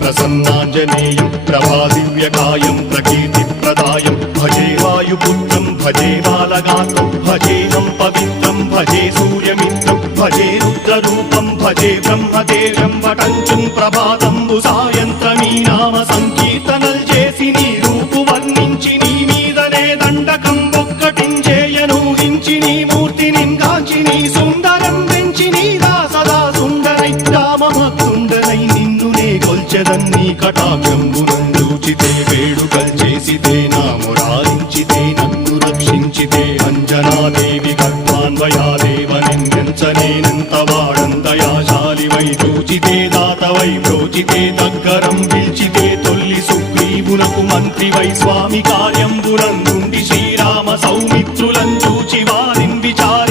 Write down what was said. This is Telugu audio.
ప్రసన్నాంజనేయం ప్రభాదివ్యకాయం ప్రకీర్తిప్రదాయం భజే వాయుపుత్రం భజే బాలగాత్రం భజేహం పవిత్రం భజే సూర్యమిత్రం భజే రుద్రరూపం భజే బ్రహ్మదేవం వటంచుం ప్రభాతంబు సాయంత్రమీ నామ సంకీర్తనల్ చేసి నీ రూపు వర్ణించి నీ మీదనే దండకం ఒక్కటించేయనూహించి నీ మూర్తిని కాంచి నీ సుందరం పెంచి నీదా సదా సుందరై రామభక్తుండనై నిన్నునే కొల్చెదన్నీ కటాక్షంబునందూచితే వేడుకల్ చేసితే నా మురారించితే నన్ను రక్షించితే అంజనాదేవి గర్భాన్వయాదేవ నిందించనేనంత వాడంతయాశాలివై చూచితే దాతవై బ్రోచితే దగ్గరం పిలిచితే తొల్లి సుగ్రీవునకు మంత్రివై స్వామి కార్యంబునందుండి శ్రీరామ సౌమిత్రులం చూచి వారిని విచారి